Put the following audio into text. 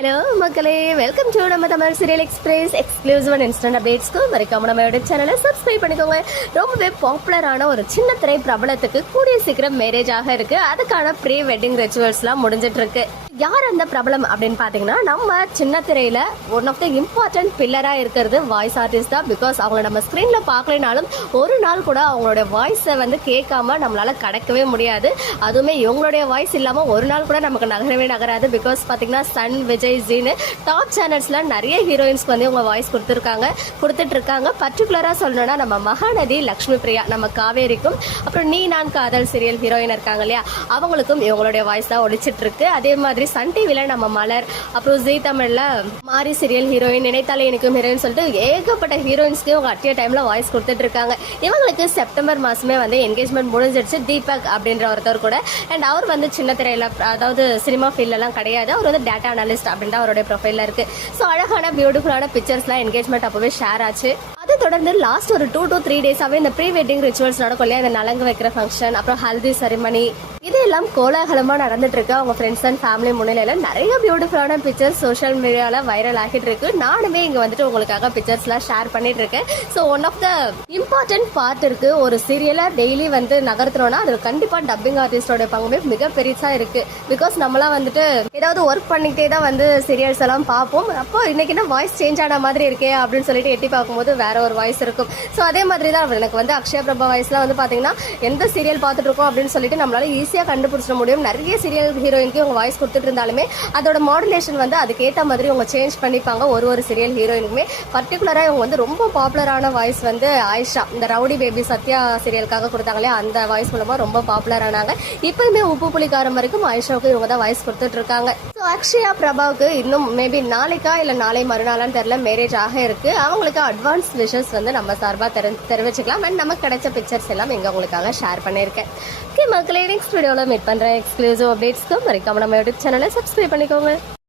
Hello மக்களே. Welcome to நம்ம Tamil serial express exclusive and instant அப்டேட்ஸ்க்கு மறக்காம நம்ம யூடியூப் சேனலை சப்ஸ்கிரைப் பண்ணிக்கோங்க. ரொம்பவே பாப்புலரான ஒரு சின்ன திரை பிரபலத்துக்கு கூடிய சீக்கிரம் மேரேஜ் ஆக இருக்கு. அதுக்கான ப்ரீ வெட்டிங் ரிச்சுவல்ஸ்லாம் முடிஞ்சிட்டு இருக்கு. யார் அந்த பிரபலம் அப்படின்னு பார்த்தீங்கன்னா நம்ம சின்ன திரையில ஒன் ஆஃப் த இம்பார்ட்டன்ட் பில்லரா இருக்கிறது வாய்ஸ் ஆர்டிஸ்ட் தான். பிகாஸ் அவங்கள நம்ம ஸ்க்ரீனில் பார்க்கலனாலும் ஒரு நாள் கூட அவங்களோட வாய்ஸை வந்து கேட்காம நம்மளால கடக்கவே முடியாது. அதுவுமே இவங்களுடைய வாய்ஸ் இல்லாம ஒரு நாள் கூட நமக்கு நகரவே நகராது. பிகாஸ் பார்த்தீங்கன்னா சன் விஜய் ஜீனு டாப் சேனல்ஸ்ல நிறைய ஹீரோயின்ஸ்க்கு வந்து இவங்க வாய்ஸ் கொடுத்துருக்காங்க கொடுத்துட்டு இருக்காங்க பர்டிகுலரா சொல்லணும்னா நம்ம மகாநதி லக்ஷ்மி பிரியா நம்ம காவேரிக்கும் அப்புறம் நீ நான் காதல் சீரியல் ஹீரோயின் இருக்காங்க இல்லையா? அவங்களுக்கும் இவங்களுடைய வாய்ஸ் தான் ஒழிச்சிட்டு இருக்கு அதே மாதிரி சன் டிவில நம்ம மலர் அப்புறம் ஜீ தமிழ்ல மாரி சீரியல் ஹீரோயின் நினைத்தாலே எனக்கும் ஹீரோயின் சொல்லிட்டு ஏகப்பட்ட ஹீரோயின்ஸ்க்கு அவங்க அட்டிய டைம்ல வாய்ஸ் கொடுத்துட்டு இருக்காங்க. இவங்களுக்கு செப்டம்பர் மாசமே வந்து என்கேஜ்மெண்ட் முடிஞ்சிடுச்சு. தீபக் அப்படின்ற ஒருத்தர் கூட. அண்ட் அவர் வந்து சின்ன திரையில அதாவது சினிமா ஃபீல்டெல்லாம் கிடையாது. அவர் வந்து டேட்டா அனலிஸ்ட் அப்படின்ற அவருடைய ப்ரொஃபைல்ல இருக்கு. ஸோ அழகான பியூட்டிஃபுல்லான பிக்சர்ஸ்லாம் என்கேஜ்மெண்ட் அப்பவே ஷேர் ஆச்சு. அதை தொடர்ந்து லாஸ்ட் ஒரு டூ டு த்ரீ டேஸாவே இந்த ப்ரீ வெட்டிங் ரிச்சுவல்ஸ் நடக்கும் இல்லையா? இந்த நலங்கு வைக்கிற ஃபங்க்ஷன் அப்புறம் ஹல்தி செரிமனி இது கோலாகலமா நடந்துட்டு இருக்கு அவங்க ஃப்ரெண்ட்ஸ் அண்ட் ஃபேமிலி முன்னிலையில நிறைய பியூட்டிஃபுல்லான பிக்சர்ஸ் சோஷியல் மீடியால வைரல் ஆகிட்டு இருக்கு நானுமே இங்க வந்துட்டு உங்களுக்காக பிக்சர்ஸ்லாம் ஷேர் பண்ணிட்டு இருக்கேன் so one of the important part இருக்கு. ஒரு சீரியலை டெய்லி வந்து நகர்த்துறோம்னா அது கண்டிப்பா டப்பிங் ஆர்டிஸ்டோட பங்குமே மிக பெருசா இருக்கு. பிகாஸ் நம்மளாம் வந்துட்டு ஏதாவது ஒர்க் பண்ணிக்கிட்டே தான் வந்து சீரியல்ஸ் எல்லாம் பார்ப்போம். அப்போ இன்னைக்கு என்ன வாய்ஸ் சேஞ்ச் ஆன மாதிரி இருக்கே அப்படின்னு சொல்லிட்டு எட்டி பார்க்கும்போது வேற ஒரு வாய்ஸ் இருக்கும். ஸோ அதே மாதிரி தான் எனக்கு வந்து அக்ஷய பிரபா வாய்ஸ்லாம் வந்து பாத்தீங்கன்னா எந்த சீரியல் பார்த்துட்டு இருக்கோம் அப்படின்னு சொல்லிட்டு நம்மளால ஈஸியாக கண்டுபிடிச்சிட முடியும். நிறைய சீரியல் ஹீரோயினுக்கு அவங்க வாய்ஸ் கொடுத்துட்டு இருந்தாலுமே அதோட மாடுலேஷன் வந்து அதுக்கேற்ற மாதிரி அவங்க சேஞ்ச் பண்ணிப்பாங்க. ஒரு ஒரு சீரியல் ஹீரோயினுக்குமே பர்டிகுலராக இவங்க வந்து ரொம்ப பாப்புலரான வாய்ஸ் வந்து ஆயிஷா. இந்த ரவுடி பேபி சத்யா சீரியலுக்காக கொடுத்தாங்களே அந்த வாய்ஸ் மூலமா ரொம்ப பாப்புலர் ஆனாங்க. இப்பயுமே உப்பு புளிக்காரம் வரைக்கும் ஆயிஷாவுக்கு இவங்க தான் வாய்ஸ் கொடுத்துட்டு இருக்காங்க அக்ஷயா பிரபாவுக்கு இன்னும் மேபி நாளைக்கா இல்லை நாளை மறுநாளான்னு தெரியல மேரேஜ் ஆக இருக்கு. அவங்களுக்கு அட்வான்ஸ் விஷஸ் வந்து நம்ம சார்பாக தெரி தெரிவிச்சுக்கலாம். அண்ட் நமக்கு கிடைச்ச பிக்சர்ஸ் எல்லாம் இங்கே உங்களுக்காக ஷேர் பண்ணியிருக்கேன். ஓகே மக்களே நெக்ஸ்ட் வீடியோவில் மீட் பண்ணுறேன் எக்ஸ்க்ளூசிவ் அப்டேட்ஸ்க்கு மறைக்காம நம்ம யூடியூப் சேனலை சப்ஸ்கிரைப் பண்ணிக்கோங்க.